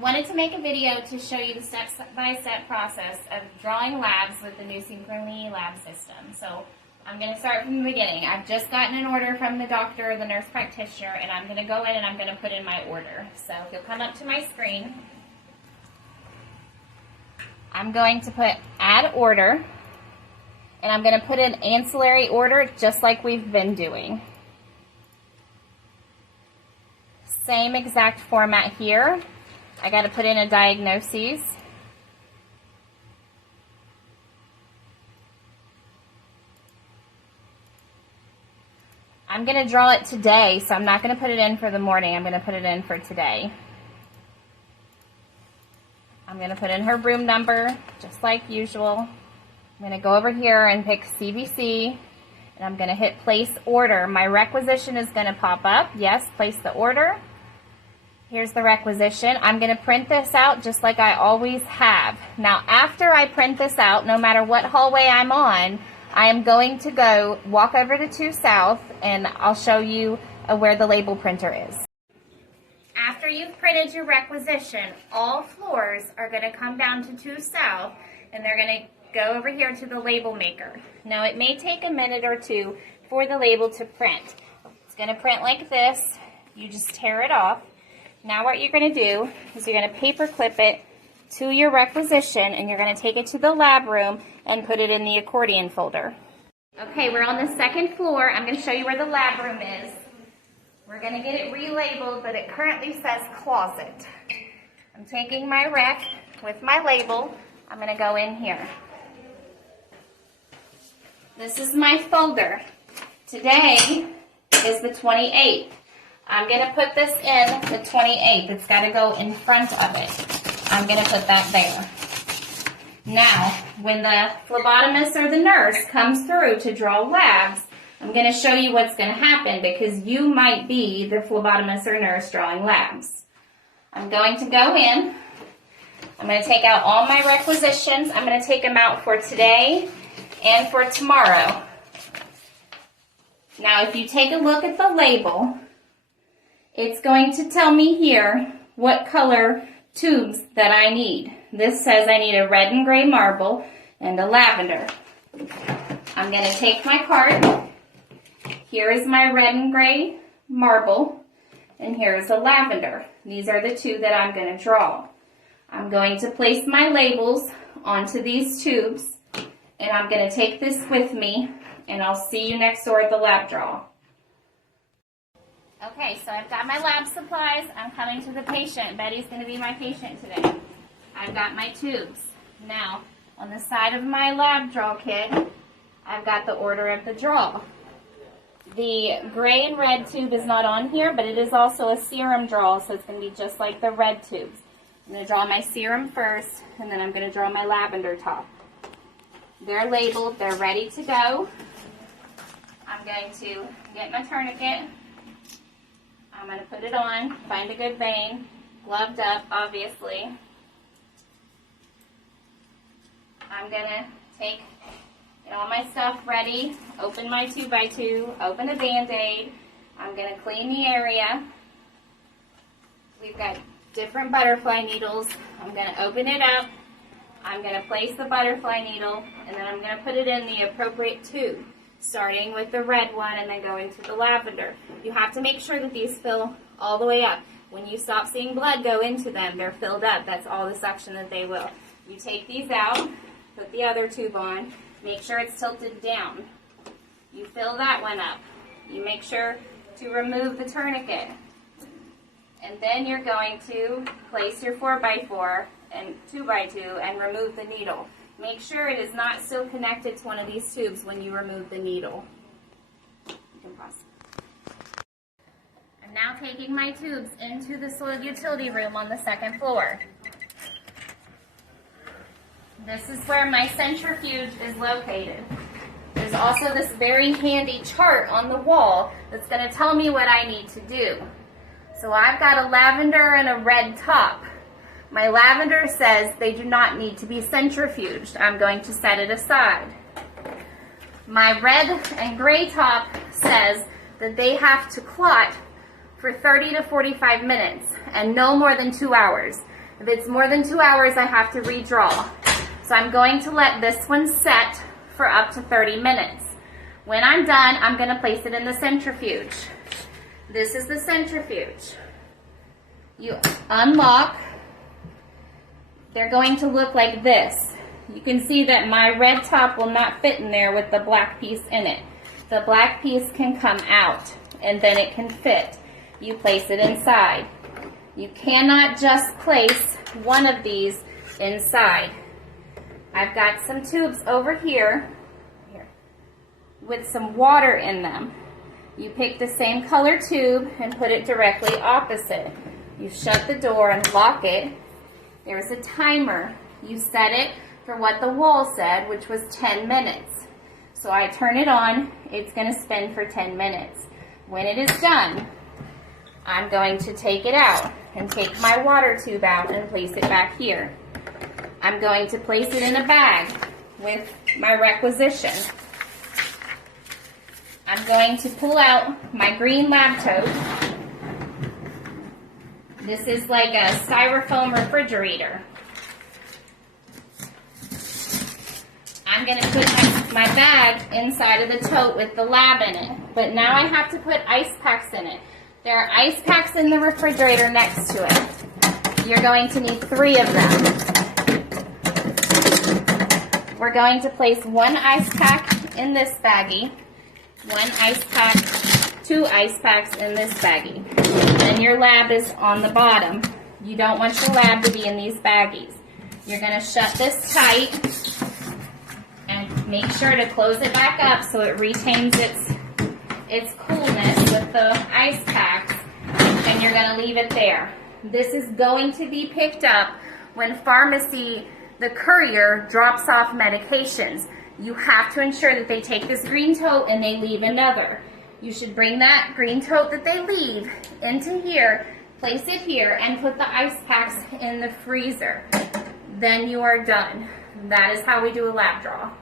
I wanted to make a video to show you the step-by-step process of drawing labs with the new Synchrony lab system. So I'm going to start from the beginning. I've just gotten an order from the doctor or the nurse practitioner, and I'm going to go in and I'm going to put in my order. So if you'll come up to my screen, I'm going to put add order, and I'm going to put in ancillary order just like we've been doing. Same exact format here. I got to put in a diagnosis. I'm going to draw it today, so I'm not going to put it in for the morning. I'm going to put it in for today. I'm going to put in her room number, just like usual. I'm going to go over here and pick CBC, and I'm going to hit place order. My requisition is going to pop up. Yes, place the order. Here's the requisition. I'm going to print this out just like I always have. Now, after I print this out, no matter what hallway I'm on, I am going to go walk over to 2 South, and I'll show you where the label printer is. After you've printed your requisition, all floors are going to come down to 2 South, and they're going to go over here to the label maker. Now, it may take a minute or two for the label to print. It's going to print like this. You just tear it off. Now what you're going to do is you're going to paper clip it to your requisition, and you're going to take it to the lab room and put it in the accordion folder. Okay, we're on the 2nd floor. I'm going to show you where the lab room is. We're going to get it relabeled, but it currently says closet. I'm taking my rec with my label. I'm going to go in here. This is my folder. Today is the 28th. I'm going to put this in the 28th. It's got to go in front of it. I'm going to put that there. Now, when the phlebotomist or the nurse comes through to draw labs, I'm going to show you what's going to happen because you might be the phlebotomist or nurse drawing labs. I'm going to go in. I'm going to take out all my requisitions. I'm going to take them out for today and for tomorrow. Now, if you take a look at the label, it's going to tell me here what color tubes that I need. This says I need a red and gray marble and a lavender. I'm going to take my card. Here is my red and gray marble, and here is a lavender. These are the 2 that I'm going to draw. I'm going to place my labels onto these tubes, and I'm going to take this with me, and I'll see you next door at the lab draw. Okay, so I've got my lab supplies. I'm coming to the patient. Betty's going to be my patient today. I've got my tubes. Now, on the side of my lab draw kit, I've got the order of the draw. The gray and red tube is not on here, but it is also a serum draw, so it's going to be just like the red tubes. I'm going to draw my serum first, and then I'm going to draw my lavender top. They're labeled. They're ready to go. I'm going to get my tourniquet. I'm going to put it on, find a good vein, gloved up, obviously. I'm going to get all my stuff ready, open my 2x2, open a Band-Aid. I'm going to clean the area. We've got different butterfly needles. I'm going to open it up. I'm going to place the butterfly needle, and then I'm going to put it in the appropriate tube, starting with the red one and then going to the lavender. You have to make sure that these fill all the way up. When you stop seeing blood go into them, they're filled up. That's all the suction that they will. You take these out, put the other tube on, make sure it's tilted down. You fill that one up. You make sure to remove the tourniquet. And then you're going to place your 4x4 and 2x2 and remove the needle. Make sure it is not still connected to one of these tubes when you remove the needle. You can pause. I'm now taking my tubes into the soil utility room on the 2nd floor. This is where my centrifuge is located. There's also this very handy chart on the wall that's going to tell me what I need to do. So I've got a lavender and a red top. My lavender says they do not need to be centrifuged. I'm going to set it aside. My red and gray top says that they have to clot for 30 to 45 minutes and no more than 2 hours. If it's more than 2 hours, I have to redraw. So I'm going to let this one set for up to 30 minutes. When I'm done, I'm going to place it in the centrifuge. This is the centrifuge. You unlock. They're going to look like this. You can see that my red top will not fit in there with the black piece in it. The black piece can come out and then it can fit. You place it inside. You cannot just place one of these inside. I've got some tubes over here with some water in them. You pick the same color tube and put it directly opposite. You shut the door and lock it. There's a timer. You set it for what the wall said, which was 10 minutes. So I turn it on. It's going to spin for 10 minutes. When it is done, I'm going to take it out and take my water tube out and place it back here. I'm going to place it in a bag with my requisition. I'm going to pull out my green lab tote. This is like a styrofoam refrigerator. I'm going to put my bag inside of the tote with the lab in it. But now I have to put ice packs in it. There are ice packs in the refrigerator next to it. You're going to need 3 of them. We're going to place 1 ice pack in this baggie, 1 ice pack, 2 ice packs in this baggie. And your lab is on the bottom. You don't want your lab to be in these baggies. You're going to shut this tight and make sure to close it back up so it retains its coolness with the ice packs, and you're going to leave it there. This is going to be picked up when pharmacy, the courier, drops off medications. You have to ensure that they take this green tote and they leave another. You should bring that green tote that they leave into here, place it here, and put the ice packs in the freezer. Then you are done. That is how we do a lab draw.